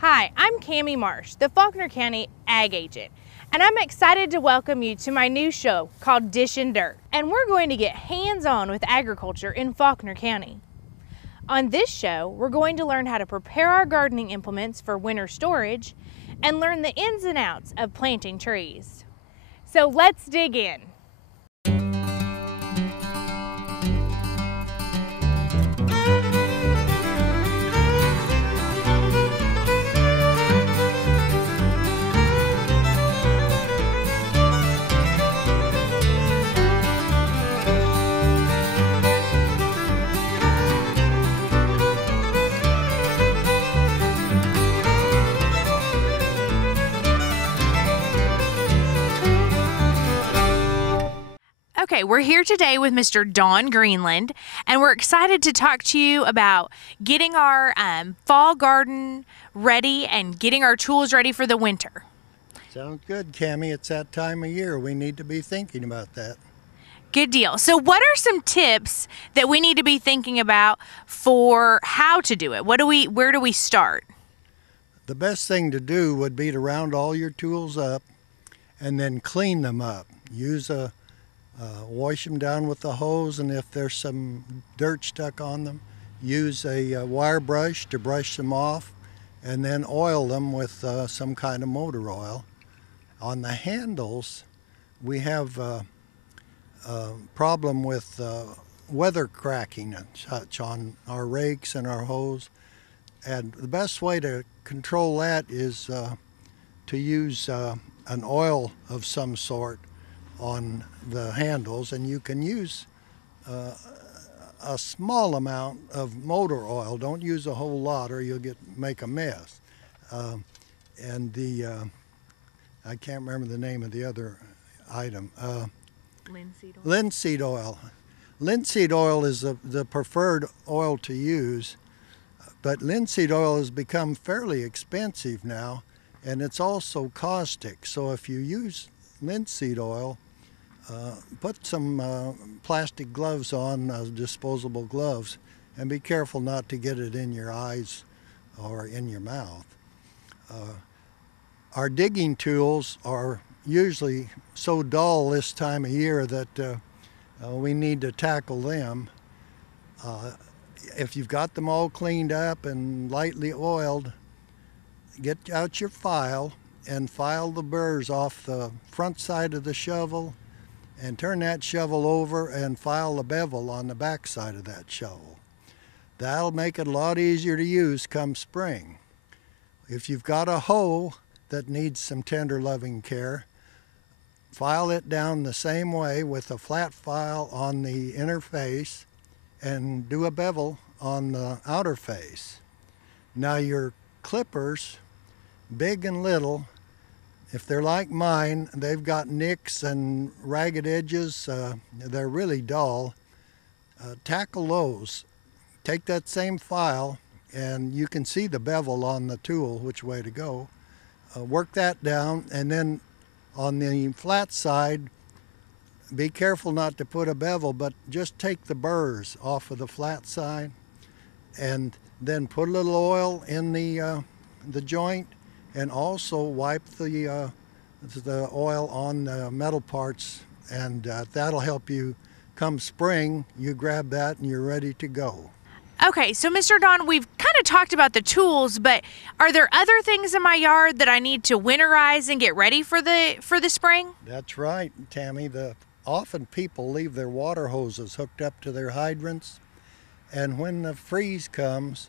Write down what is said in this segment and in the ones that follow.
Hi, I'm Cammie Marsh, the Faulkner County Ag Agent, and I'm excited to welcome you to my new show called Dishin' Dirt. And we're going to get hands-on with agriculture in Faulkner County. On this show, we're going to learn how to prepare our gardening implements for winter storage and learn the ins and outs of planting trees. So let's dig in. Okay, we're here today with Mr. Don Greenland, and we're excited to talk to you about getting our fall garden ready and getting our tools ready for the winter. Sounds good, Cammie. It's that time of year. We need to be thinking about that. Good deal. So what are some tips that we need to be thinking about for how to do it? Where do we start? The best thing to do would be to round all your tools up and then clean them up. Wash them down with the hose, and if there's some dirt stuck on them, use a wire brush to brush them off, and then oil them with some kind of motor oil. On the handles, we have a problem with weather cracking and such on our rakes and our hose, and the best way to control that is to use an oil of some sort on the handles, and you can use a small amount of motor oil. Don't use a whole lot or you'll make a mess. And I can't remember the name of the other item. Linseed oil. Linseed oil. Linseed oil is the preferred oil to use, but linseed oil has become fairly expensive now, and it's also caustic. So if you use linseed oil, put some plastic gloves on, disposable gloves, and be careful not to get it in your eyes or in your mouth. Our digging tools are usually so dull this time of year that we need to tackle them. If you've got them all cleaned up and lightly oiled, get out your file and file the burrs off the front side of the shovel, and turn that shovel over and file the bevel on the back side of that shovel. That'll make it a lot easier to use come spring. If you've got a hoe that needs some tender loving care, file it down the same way with a flat file on the inner face and do a bevel on the outer face. Now your clippers, big and little, if they're like mine, they've got nicks and ragged edges. They're really dull. Tackle those. Take that same file, and you can see the bevel on the tool, which way to go. Work that down, and then on the flat side, be careful not to put a bevel, but just take the burrs off of the flat side, and then put a little oil in the joint, and also wipe the oil on the metal parts, and that'll help you come spring. You grab that and you're ready to go. Okay, so Mr. Don, we've kind of talked about the tools, but are there other things in my yard that I need to winterize and get ready for the spring? That's right, Tammy. Often people leave their water hoses hooked up to their hydrants, and when the freeze comes,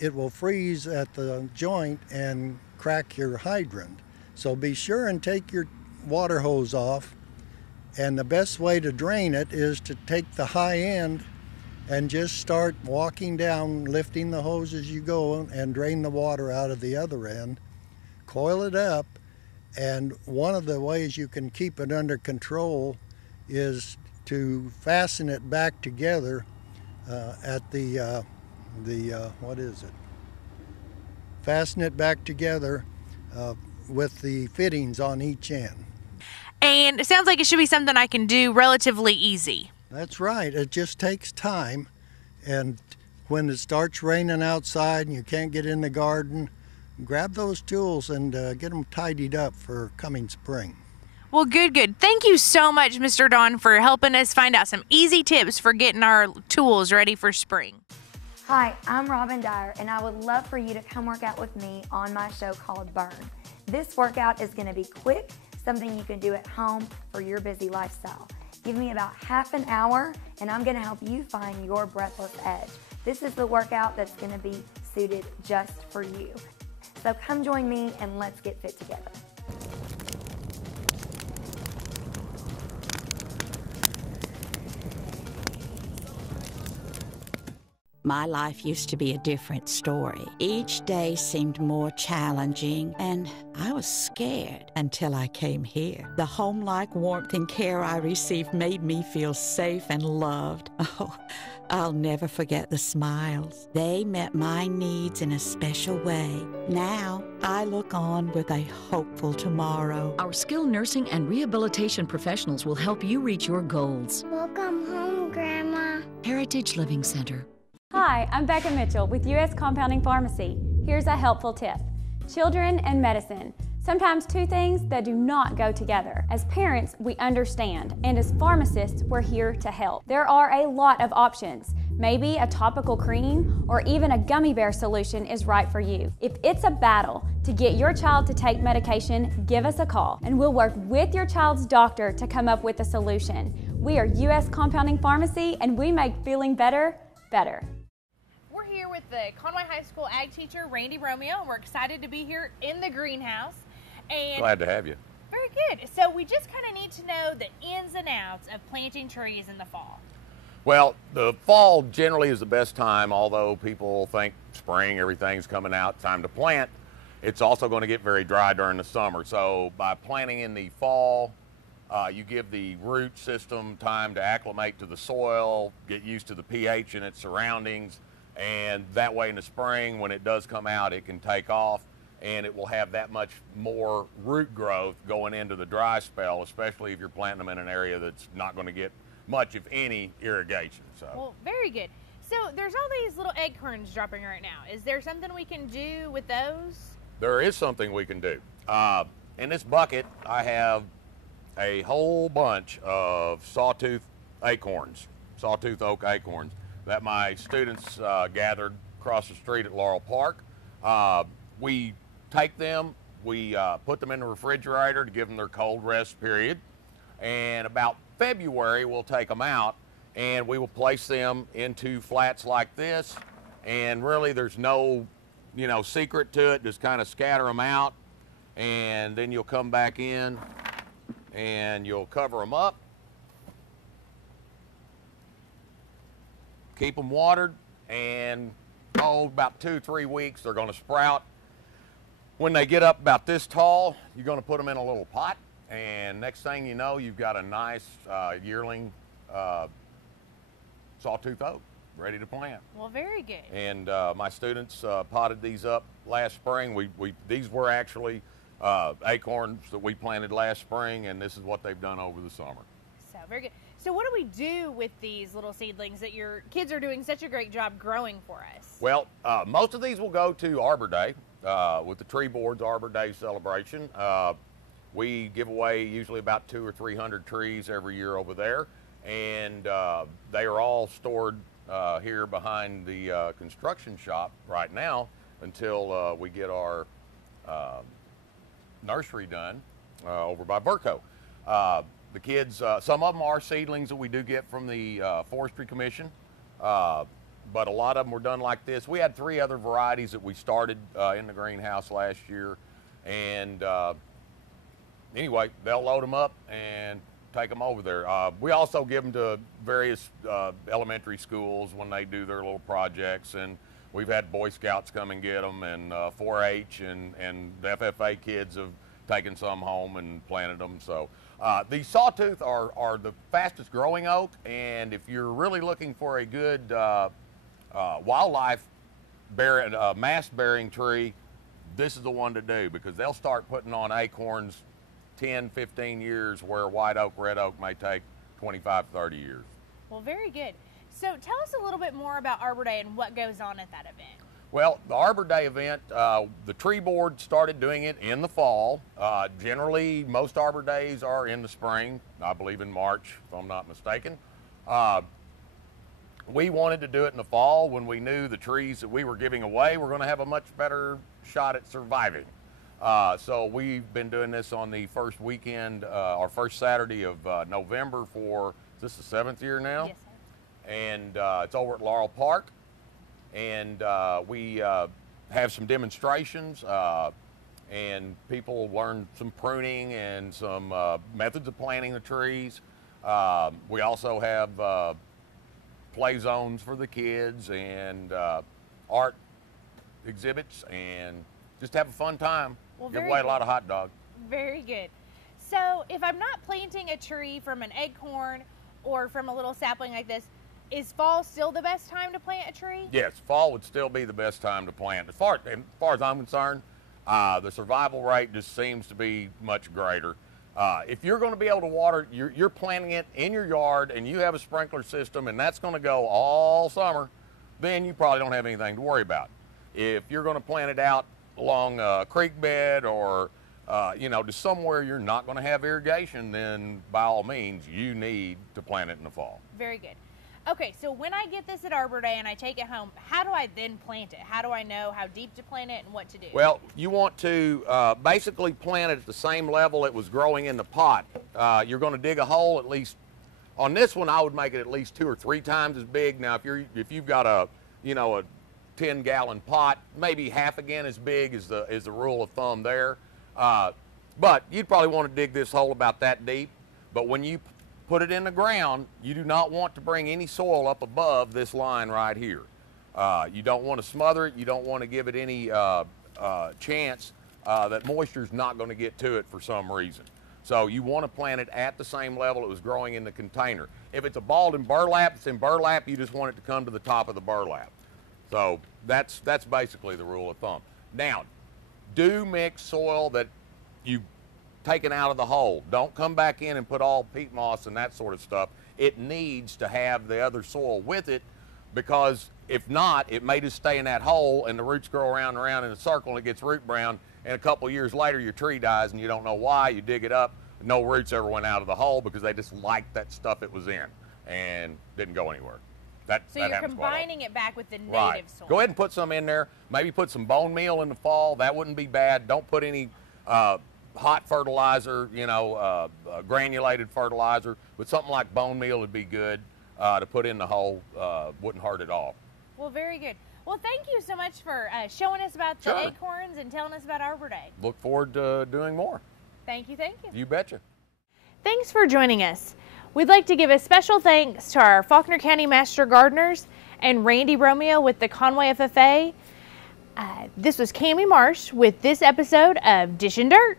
it will freeze at the joint and crack your hydrant. So be sure and take your water hose off, and the best way to drain it is to take the high end and just start walking down, lifting the hose as you go, and drain the water out of the other end. Coil it up, and one of the ways you can keep it under control is to fasten it back together at what is it? Fasten it back together with the fittings on each end. And it sounds like it should be something I can do relatively easy. That's right. It just takes time. And when it starts raining outside and you can't get in the garden, grab those tools and get them tidied up for coming spring. Well, good. Thank you so much, Mr. Don, for helping us find out some easy tips for getting our tools ready for spring. Hi, I'm Robin Dyer, and I would love for you to come work out with me on my show called Burn. This workout is going to be quick, something you can do at home for your busy lifestyle. Give me about half an hour, and I'm going to help you find your breathless edge. This is the workout that's going to be suited just for you. So come join me and let's get fit together. My life used to be a different story. Each day seemed more challenging, and I was scared until I came here. The home-like warmth and care I received made me feel safe and loved. Oh, I'll never forget the smiles. They met my needs in a special way. Now, I look on with a hopeful tomorrow. Our skilled nursing and rehabilitation professionals will help you reach your goals. Welcome home, Grandma. Heritage Living Center. Hi, I'm Becca Mitchell with U.S. Compounding Pharmacy. Here's a helpful tip. Children and medicine. Sometimes two things that do not go together. As parents, we understand, and as pharmacists, we're here to help. There are a lot of options. Maybe a topical cream or even a gummy bear solution is right for you. If it's a battle to get your child to take medication, give us a call and we'll work with your child's doctor to come up with a solution. We are U.S. Compounding Pharmacy, and we make feeling better, better. We're here with the Conway High School ag teacher, Randy Romeo, and we're excited to be here in the greenhouse. And glad to have you. Very good. So we just kind of need to know the ins and outs of planting trees in the fall. Well, the fall generally is the best time, although people think spring, everything's coming out, time to plant. It's also going to get very dry during the summer. So by planting in the fall, you give the root system time to acclimate to the soil, get used to the pH in its surroundings, and that way in the spring, when it does come out, it can take off, and it will have that much more root growth going into the dry spell, especially if you're planting them in an area that's not going to get much, if any, irrigation. So. Well, very good. So there's all these little acorns dropping right now. Is there something we can do with those? There is something we can do. In this bucket, I have a whole bunch of sawtooth oak acorns that my students gathered across the street at Laurel Park. We take them, we put them in the refrigerator to give them their cold rest period, and about February we'll take them out and we will place them into flats like this, and really there's no secret to it. Just kind of scatter them out, and then you'll come back in and you'll cover them up, keep them watered, and about 2-3 weeks they're going to sprout. When they get up about this tall, you're going to put them in a little pot, and next thing you know, you've got a nice yearling sawtooth oak ready to plant. Well, very good. And my students potted these up last spring. These were actually acorns that we planted last spring, and this is what they've done over the summer. So very good. So what do we do with these little seedlings that your kids are doing such a great job growing for us? Well, most of these will go to Arbor Day with the Tree Board's Arbor Day celebration. We give away usually about 200 or 300 trees every year over there, and they are all stored here behind the construction shop right now until we get our nursery done over by Burco. The kids, some of them are seedlings that we do get from the Forestry Commission, but a lot of them were done like this. We had 3 other varieties that we started in the greenhouse last year, and anyway, they'll load them up and take them over there. We also give them to various elementary schools when they do their little projects, and we've had Boy Scouts come and get them, and 4-H and the FFA kids have taken some home and planted them. So these sawtooth are the fastest growing oak, and if you're really looking for a good wildlife mass bearing tree, this is the one to do, because they'll start putting on acorns 10-15 years where white oak, red oak may take 25-30 years. Well, very good. So tell us a little bit more about Arbor Day and what goes on at that event. Well, the Arbor Day event, the tree board started doing it in the fall. Generally, most Arbor Days are in the spring, I believe in March, if I'm not mistaken. We wanted to do it in the fall when we knew the trees that we were giving away were going to have a much better shot at surviving. So we've been doing this on the first weekend, or first Saturday of November for, is this the 7th year now? Yes, sir. And it's over at Laurel Park. And we have some demonstrations, and people learn some pruning and some methods of planting the trees. We also have play zones for the kids and art exhibits, and just have a fun time. Well, give away a lot of hot dogs. Very good. So if I'm not planting a tree from an acorn or from a little sapling like this, is fall still the best time to plant a tree? Yes, fall would still be the best time to plant. As far as I'm concerned, the survival rate just seems to be much greater. If you're going to be able to water, you're planting it in your yard and you have a sprinkler system and that's going to go all summer, then you probably don't have anything to worry about. If you're going to plant it out along a creek bed or just somewhere you're not going to have irrigation, then by all means you need to plant it in the fall. Very good. Okay, so when I get this at Arbor Day and I take it home, how do I then plant it? How do I know how deep to plant it and what to do? Well, you want to basically plant it at the same level it was growing in the pot. You're going to dig a hole at least, on this one I would make it at least 2 or 3 times as big. Now if you've got a 10-gallon pot, maybe half again as big is the rule of thumb there. But you'd probably want to dig this hole about that deep. But when you put it in the ground, you do not want to bring any soil up above this line right here. You don't want to smother it. You don't want to give it any chance that moisture is not going to get to it for some reason. So you want to plant it at the same level it was growing in the container. If it's a balled and burlap, it's in burlap, you just want it to come to the top of the burlap. So that's basically the rule of thumb. Now, do mix soil that you taken out of the hole. Don't come back in and put all peat moss and that sort of stuff. It needs to have the other soil with it, because if not, it may just stay in that hole and the roots grow around and around in a circle and it gets root brown, and a couple of years later your tree dies and you don't know why. You dig it up, no roots ever went out of the hole because they just liked that stuff it was in and didn't go anywhere. So you're combining it back with the native right. soil. Go ahead and put some in there. Maybe put some bone meal in the fall. That wouldn't be bad. Don't put any hot fertilizer, granulated fertilizer, but something like bone meal would be good to put in the hole. Wouldn't hurt at all. Well, very good. Well, thank you so much for showing us about the acorns and telling us about Arbor Day. Look forward to doing more. Thank you, thank you. You betcha. Thanks for joining us. We'd like to give a special thanks to our Faulkner County Master Gardeners and Randy Romeo with the Conway FFA. This was Cammie Marsh with this episode of Dish and Dirt.